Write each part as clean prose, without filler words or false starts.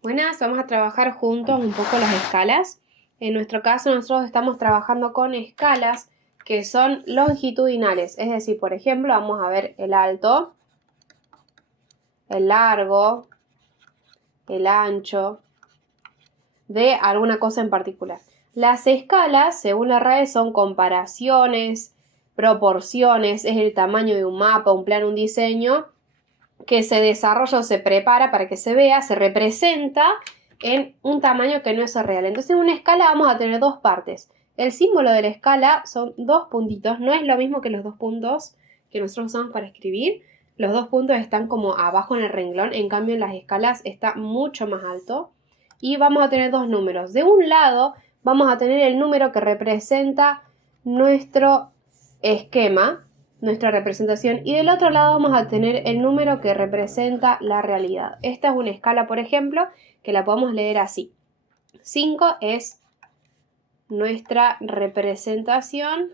Buenas, vamos a trabajar juntos un poco las escalas. En nuestro caso nosotros estamos trabajando con escalas que son longitudinales, es decir, por ejemplo, vamos a ver el alto, el largo, el ancho, de alguna cosa en particular. Las escalas, según la RAE, son comparaciones, proporciones, es el tamaño de un mapa, un plano, un diseño que se desarrolla o se prepara para que se vea, se representa en un tamaño que no es real. Entonces en una escala vamos a tener dos partes. El símbolo de la escala son dos puntitos, no es lo mismo que los dos puntos que nosotros usamos para escribir. Los dos puntos están como abajo en el renglón, en cambio en las escalas está mucho más alto. Y vamos a tener dos números. De un lado vamos a tener el número que representa nuestro esquema, nuestra representación, y del otro lado vamos a tener el número que representa la realidad. Esta es una escala, por ejemplo, que la podemos leer así. 5 es nuestra representación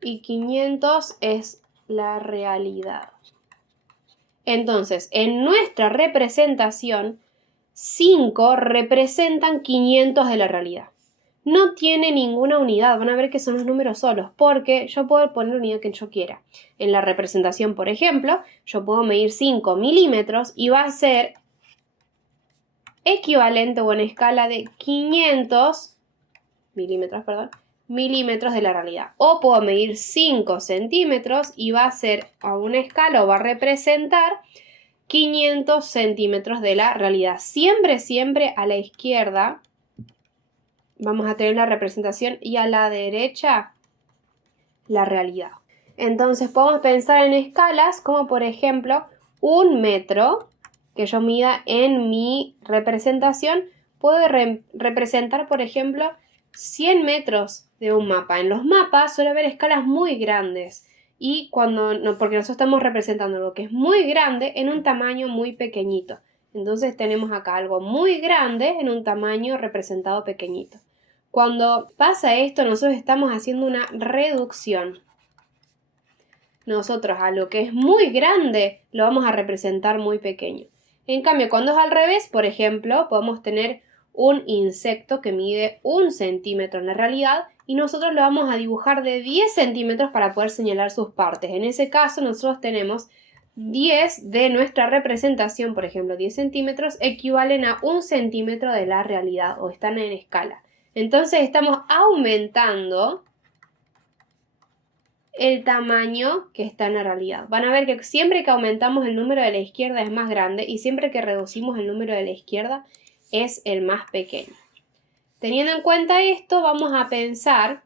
y 500 es la realidad. Entonces, en nuestra representación, 5 representan 500 de la realidad. No tiene ninguna unidad, van a ver que son los números solos, porque yo puedo poner la unidad que yo quiera. En la representación, por ejemplo, yo puedo medir 5 milímetros y va a ser equivalente o en escala de 500 milímetros de la realidad. O puedo medir 5 centímetros y va a ser a una escala o va a representar 500 centímetros de la realidad. Siempre, siempre a la izquierda vamos a tener la representación y a la derecha la realidad. Entonces podemos pensar en escalas como por ejemplo 1 metro que yo mida en mi representación puede representar por ejemplo 100 metros de un mapa. En los mapas suele haber escalas muy grandes y porque nosotros estamos representando lo que es muy grande en un tamaño muy pequeñito. Entonces tenemos acá algo muy grande en un tamaño representado pequeñito. Cuando pasa esto, nosotros estamos haciendo una reducción. Nosotros a lo que es muy grande lo vamos a representar muy pequeño. En cambio, cuando es al revés, por ejemplo, podemos tener un insecto que mide 1 centímetro en la realidad y nosotros lo vamos a dibujar de 10 centímetros para poder señalar sus partes. En ese caso, nosotros tenemos 10 de nuestra representación, por ejemplo, 10 centímetros equivalen a 1 centímetro de la realidad o están en escala. Entonces estamos aumentando el tamaño que está en la realidad. Van a ver que siempre que aumentamos el número de la izquierda es más grande y siempre que reducimos el número de la izquierda es el más pequeño. Teniendo en cuenta esto, vamos a pensar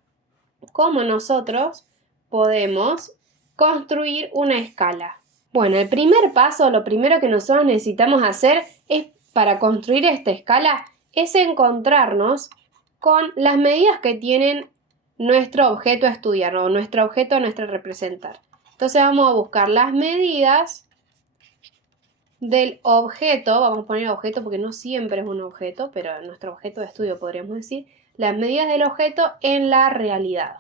cómo nosotros podemos construir una escala. Bueno, el primer paso, lo primero que nosotros necesitamos hacer para construir esta escala es encontrarnos con las medidas que tienen nuestro objeto a estudiar o nuestro objeto a representar. Entonces vamos a buscar las medidas del objeto, vamos a poner objeto porque no siempre es un objeto, pero nuestro objeto de estudio podríamos decir, las medidas del objeto en la realidad.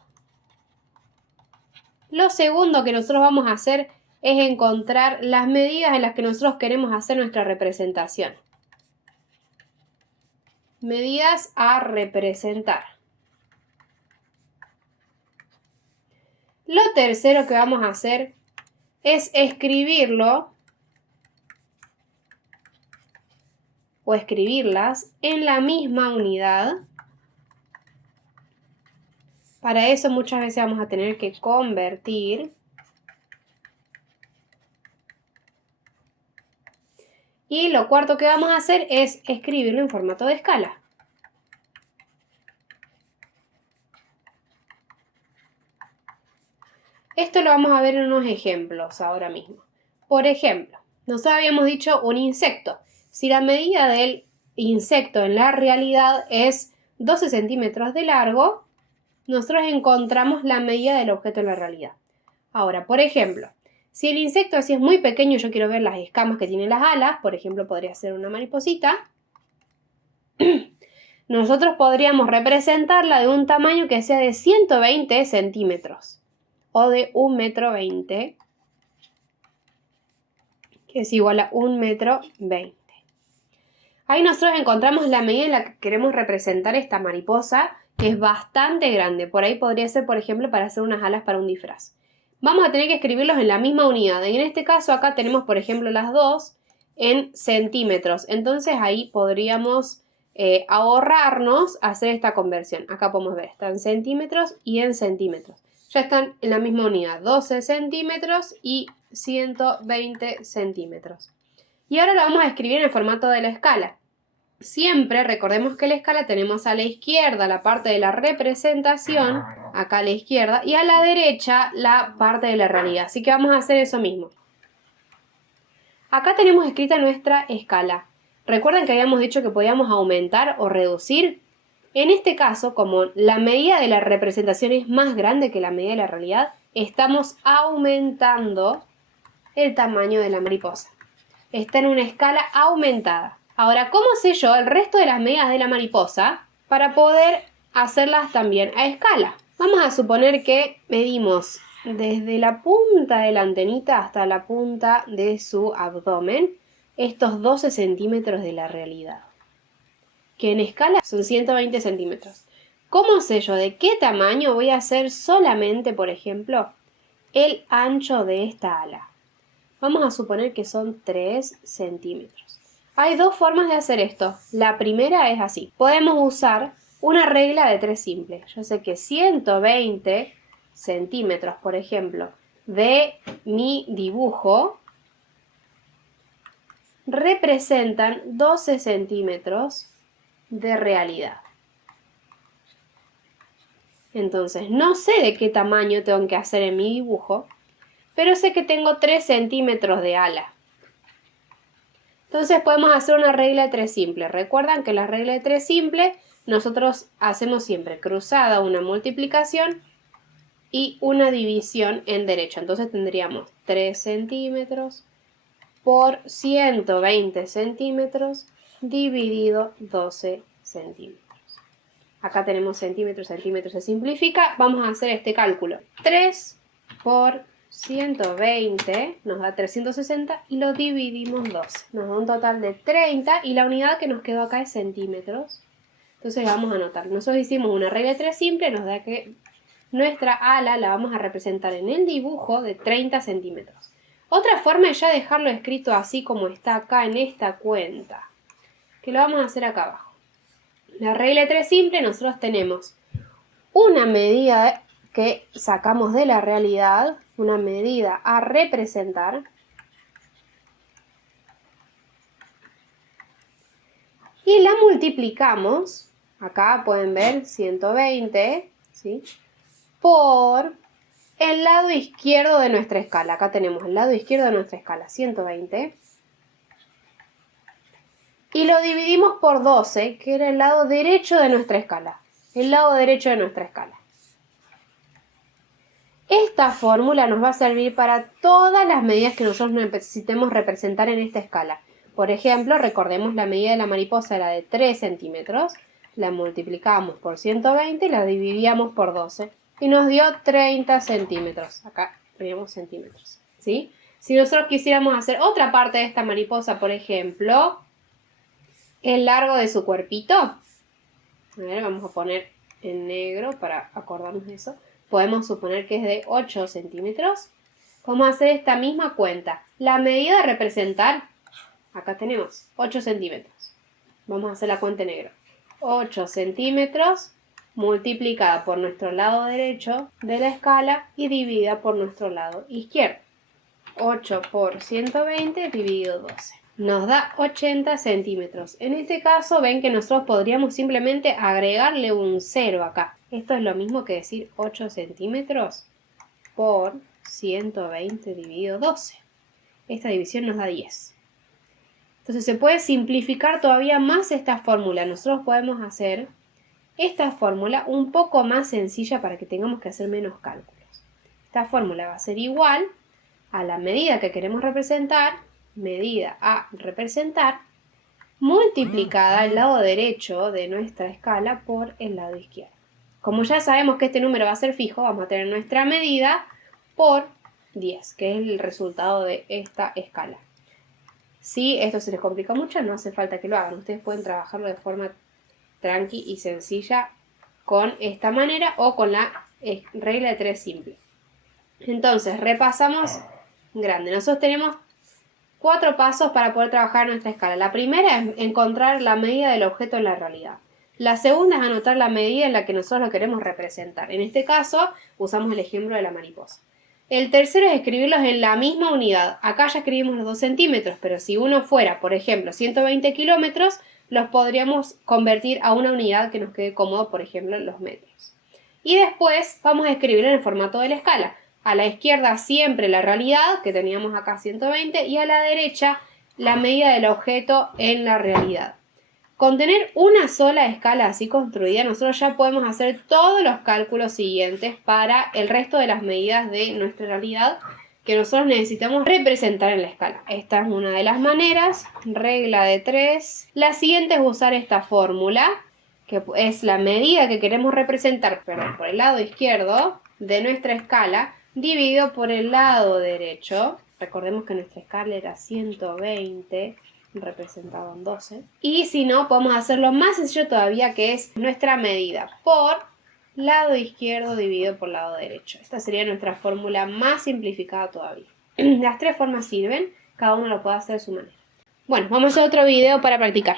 Lo segundo que nosotros vamos a hacer es encontrar las medidas en las que nosotros queremos hacer nuestra representación. Medidas a representar. Lo tercero que vamos a hacer es escribirlo o escribirlas en la misma unidad. Para eso muchas veces vamos a tener que convertir. Y lo cuarto que vamos a hacer es escribirlo en formato de escala. Esto lo vamos a ver en unos ejemplos ahora mismo. Por ejemplo, nosotros habíamos dicho un insecto. Si la medida del insecto en la realidad es 12 centímetros de largo, nosotros encontramos la medida del objeto en la realidad. Ahora, por ejemplo, si el insecto así es muy pequeño, yo quiero ver las escamas que tiene las alas, por ejemplo, podría ser una mariposita, nosotros podríamos representarla de un tamaño que sea de 120 centímetros o de 1,20 m, que es igual a 1,20 m. Ahí nosotros encontramos la medida en la que queremos representar esta mariposa, que es bastante grande. Por ahí podría ser, por ejemplo, para hacer unas alas para un disfraz. Vamos a tener que escribirlos en la misma unidad. Y en este caso acá tenemos, por ejemplo, las dos en centímetros. Entonces ahí podríamos ahorrarnos hacer esta conversión. Acá podemos ver, está en centímetros y en centímetros. Ya están en la misma unidad, 12 centímetros y 120 centímetros. Y ahora lo vamos a escribir en el formato de la escala. Siempre recordemos que la escala tenemos a la izquierda la parte de la representación, acá a la izquierda, y a la derecha la parte de la realidad. Así que vamos a hacer eso mismo. Acá tenemos escrita nuestra escala. ¿Recuerdan que habíamos dicho que podíamos aumentar o reducir? En este caso, como la medida de la representación es más grande que la medida de la realidad, estamos aumentando el tamaño de la mariposa. Está en una escala aumentada. Ahora, ¿cómo sé yo el resto de las medidas de la mariposa para poder hacerlas también a escala? Vamos a suponer que medimos desde la punta de la antenita hasta la punta de su abdomen estos 12 centímetros de la realidad, que en escala son 120 centímetros. ¿Cómo sé yo de qué tamaño voy a hacer solamente, por ejemplo, el ancho de esta ala? Vamos a suponer que son 3 centímetros. Hay dos formas de hacer esto. La primera es así. Podemos usar una regla de 3 simple. Yo sé que 120 centímetros, por ejemplo, de mi dibujo representan 12 centímetros de realidad. Entonces, no sé de qué tamaño tengo que hacer en mi dibujo, pero sé que tengo 3 centímetros de ala. Entonces podemos hacer una regla de 3 simple. Recuerdan que la regla de 3 simple nosotros hacemos siempre cruzada una multiplicación y una división en derecho. Entonces tendríamos 3 centímetros por 120 centímetros dividido 12 centímetros. Acá tenemos centímetros, centímetros, se simplifica. Vamos a hacer este cálculo. 3 por 120 nos da 360 y lo dividimos 12. Nos da un total de 30 y la unidad que nos quedó acá es centímetros. Entonces vamos a anotar. Nosotros hicimos una regla de 3 simple, nos da que nuestra ala la vamos a representar en el dibujo de 30 centímetros. Otra forma es ya dejarlo escrito así como está acá en esta cuenta, que lo vamos a hacer acá abajo. La regla de 3 simple, nosotros tenemos una medida que sacamos de la realidad, una medida a representar, y la multiplicamos, acá pueden ver 120, ¿sí?, por el lado izquierdo de nuestra escala. Acá tenemos el lado izquierdo de nuestra escala, 120, y lo dividimos por 12, que era el lado derecho de nuestra escala. El lado derecho de nuestra escala. Esta fórmula nos va a servir para todas las medidas que nosotros necesitemos representar en esta escala. Por ejemplo, recordemos la medida de la mariposa era de 3 centímetros, la multiplicamos por 120 y la dividíamos por 12 y nos dio 30 centímetros. Acá tenemos centímetros, ¿sí? Si nosotros quisiéramos hacer otra parte de esta mariposa, por ejemplo, el largo de su cuerpito, a ver, vamos a poner en negro para acordarnos de eso. Podemos suponer que es de 8 centímetros. Vamos a hacer esta misma cuenta. La medida a representar, acá tenemos 8 centímetros. Vamos a hacer la cuenta en negro. 8 centímetros multiplicada por nuestro lado derecho de la escala y dividida por nuestro lado izquierdo. 8 por 120 dividido 12. Nos da 80 centímetros. En este caso ven que nosotros podríamos simplemente agregarle un 0 acá. Esto es lo mismo que decir 8 centímetros por 120 dividido 12. Esta división nos da 10. Entonces se puede simplificar todavía más esta fórmula. Nosotros podemos hacer esta fórmula un poco más sencilla para que tengamos que hacer menos cálculos. Esta fórmula va a ser igual a la medida que queremos representar, medida a representar, multiplicada el lado derecho de nuestra escala por el lado izquierdo. Como ya sabemos que este número va a ser fijo, vamos a tener nuestra medida por 10, que es el resultado de esta escala. Si esto se les complica mucho, no hace falta que lo hagan. Ustedes pueden trabajarlo de forma tranqui y sencilla con esta manera o con la regla de 3 simple. Entonces, repasamos grande. Nosotros tenemos 4 pasos para poder trabajar nuestra escala. La primera es encontrar la medida del objeto en la realidad. La segunda es anotar la medida en la que nosotros lo queremos representar. En este caso, usamos el ejemplo de la mariposa. El tercero es escribirlos en la misma unidad. Acá ya escribimos los 2 centímetros, pero si uno fuera, por ejemplo, 120 kilómetros, los podríamos convertir a una unidad que nos quede cómodo, por ejemplo, los metros. Y después vamos a escribir en el formato de la escala. A la izquierda siempre la realidad, que teníamos acá 120, y a la derecha la medida del objeto en la realidad. Con tener una sola escala así construida, nosotros ya podemos hacer todos los cálculos siguientes para el resto de las medidas de nuestra realidad que nosotros necesitamos representar en la escala. Esta es una de las maneras, regla de 3. La siguiente es usar esta fórmula, que es la medida que queremos representar, pero por el lado izquierdo de nuestra escala, dividido por el lado derecho. Recordemos que nuestra escala era 120, representado en 12. Y si no, podemos hacerlo más sencillo todavía, que es nuestra medida por lado izquierdo dividido por lado derecho. Esta sería nuestra fórmula más simplificada todavía. Las 3 formas sirven, cada uno lo puede hacer de su manera. Bueno, vamos a hacer otro video para practicar.